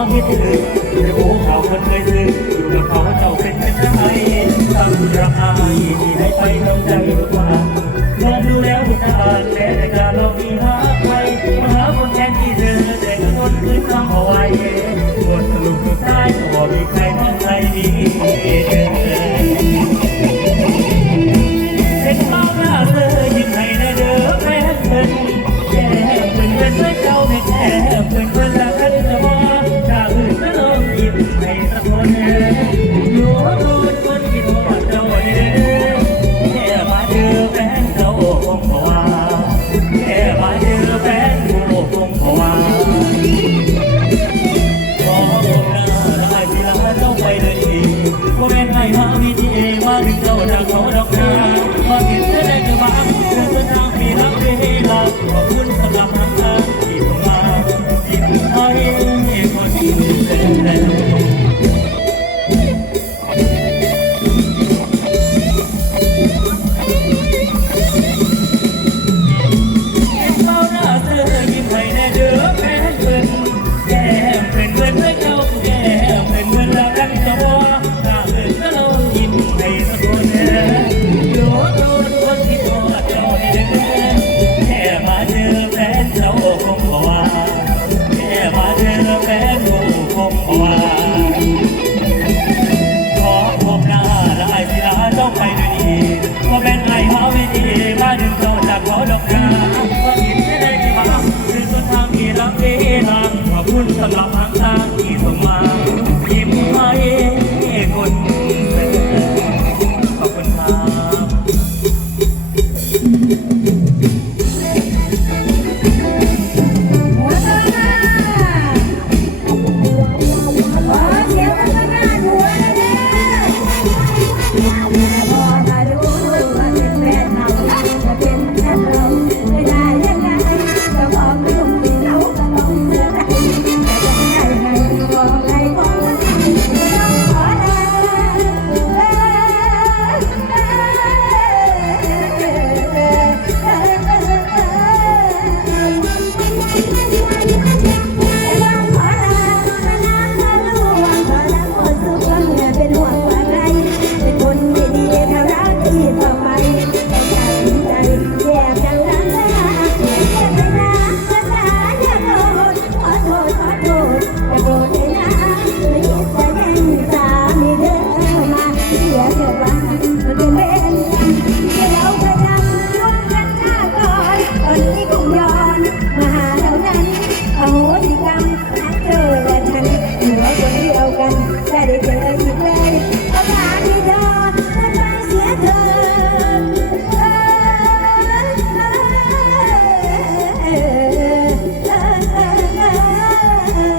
ความคิดถึงจะโอ้ข่าวคนเคยซื้ออยู่กับเขาเจ้าเป็นเป็ใครตั้งราคาที่ไห้ไปทำใจทุกวัน ก็เป็นไห้หาวิธีเองว่าที่เราดักเขาดอกเธอมาถึงเธอได้กระบังเธอเป็นทางมีรักเวลาขอบคุณสำหรับ time. yêu กันแค่ได้เจออีกเลยโอกาสที่เธอจะไปเสียเธอเออเออเออเออเออเออ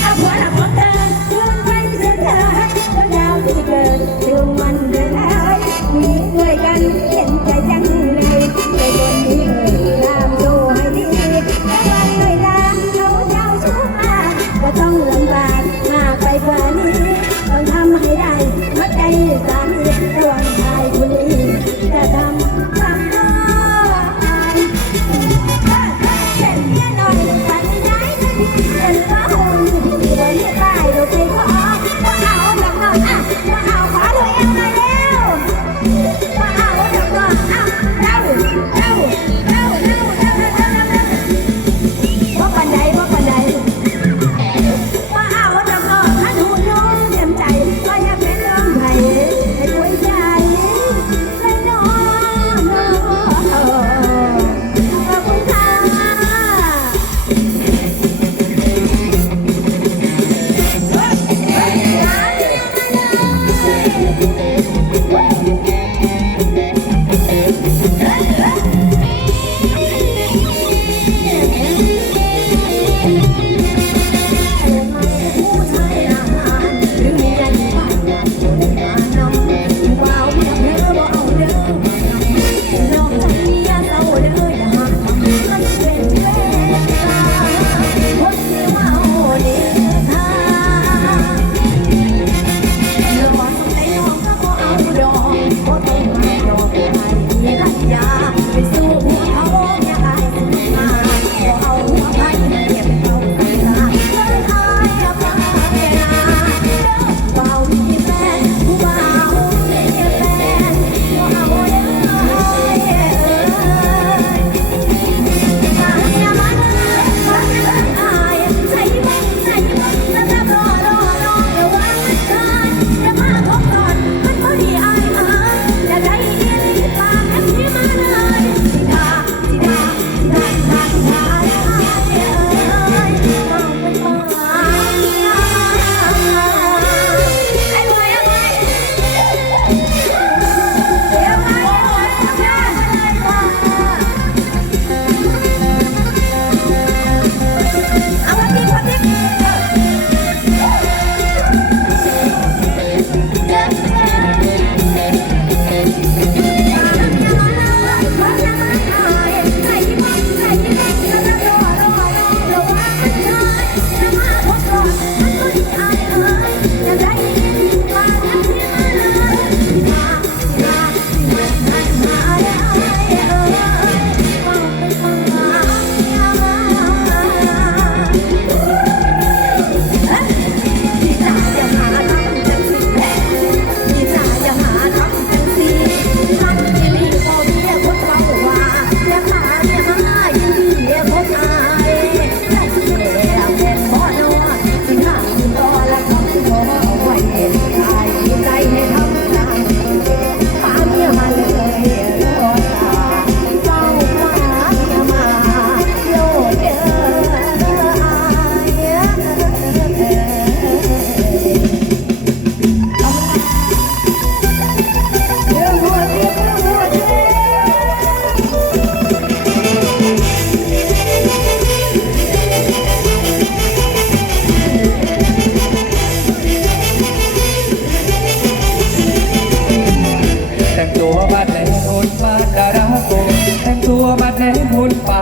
เอาหัวหน้าของเธอดวงไฟที่เธอดวงดาวที่เกิดดวงมันเดินแล้วมีด้วยกัน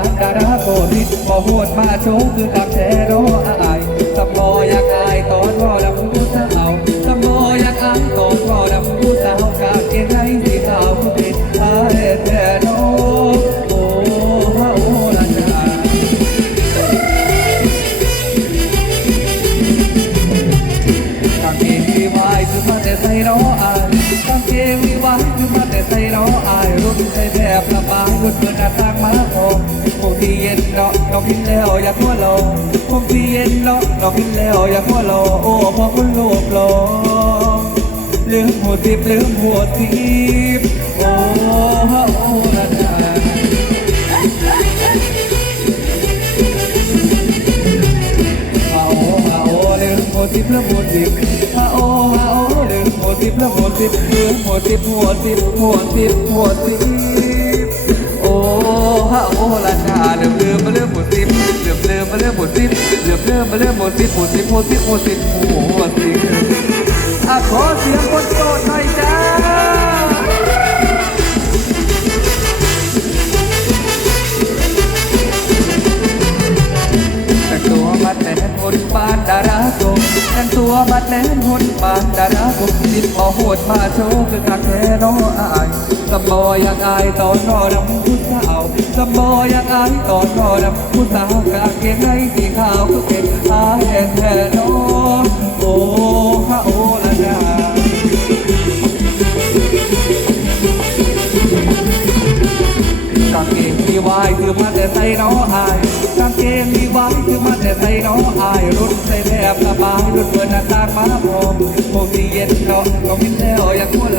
านดาราโกริดบ่โหดมาโชว์คือกับแชโรอายสับบ่อยากอายตอนว่ลำ กินแล้วอยากหัวเราคงที่เย็นเนาะเรากินแล้วอยากหัวเราโอ้พอคนโลภหลงลืมหัวทิพลืมหัวทิพโอ้โอ้ละนะฮาโอฮาโอลืมหัวทิพย์ลืมหัวทิพย์ฮาโอฮาโอลืมหัวทิพย์ลืมหัวทิพย์ลืมหัวทิพย์หัวทิพย์หัวทิพย์หัวทิพย์โอ้ฮาโอละ มาเรื่อมหมดสิ้นเหลือบเริ่มมาเรื่อหมหมดสิ้นหมดสิ้นหมดสิ้นหมดสิ้นหมดสิ้นขอเสียงคนโสดหน่อยจ้า กันตัวบัดแมนหุ่นปานดาราผมติดพอโหดมาโชว์คือกักแท้น้ออายสมบออยากอายตอนนอดำผู้สาวสมบออยากอายตอนนอดำผู้สาวกางเกงในสีขาวคือเป็นอายแท้น้อโอ้ฮะโอ้ละนา กางเกงมีวายคือมาแต่ใส่น้องอายกางเกงมีวายคือมาแต่ใส่น้องอายรุ่นใส่แบบสบายรุ่นเปิดหน้าต่างมาพร้อมคงที่เย็นเนาะก็กินแล้วอยากหัวโล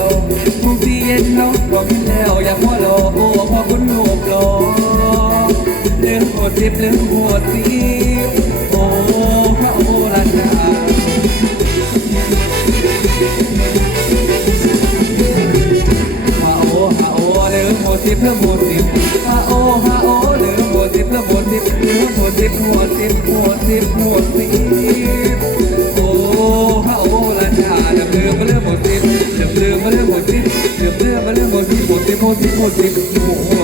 คงที่เย็นเนาะก็กินแล้วอยากหัวโลโอ้พอคุณลูกโลลืมหัวทิพย์ลืมหัวทิพย์โอ้พระโอราชาฮาโอฮาโอ้ลืมหัวทิพย์ลืมหัว หัวทิพย์หัวทิพย์หัวทิพย์หัวทิพย์โอ้ฮาโอละชาลืมลืมมาลืมหัวทิพย์ลืมลืมมาลืมหัวทิพย์ลืมลืมมาลืมหัวทิพย์หัวทิพย์หัวทิพย์หัวทิพย์หัว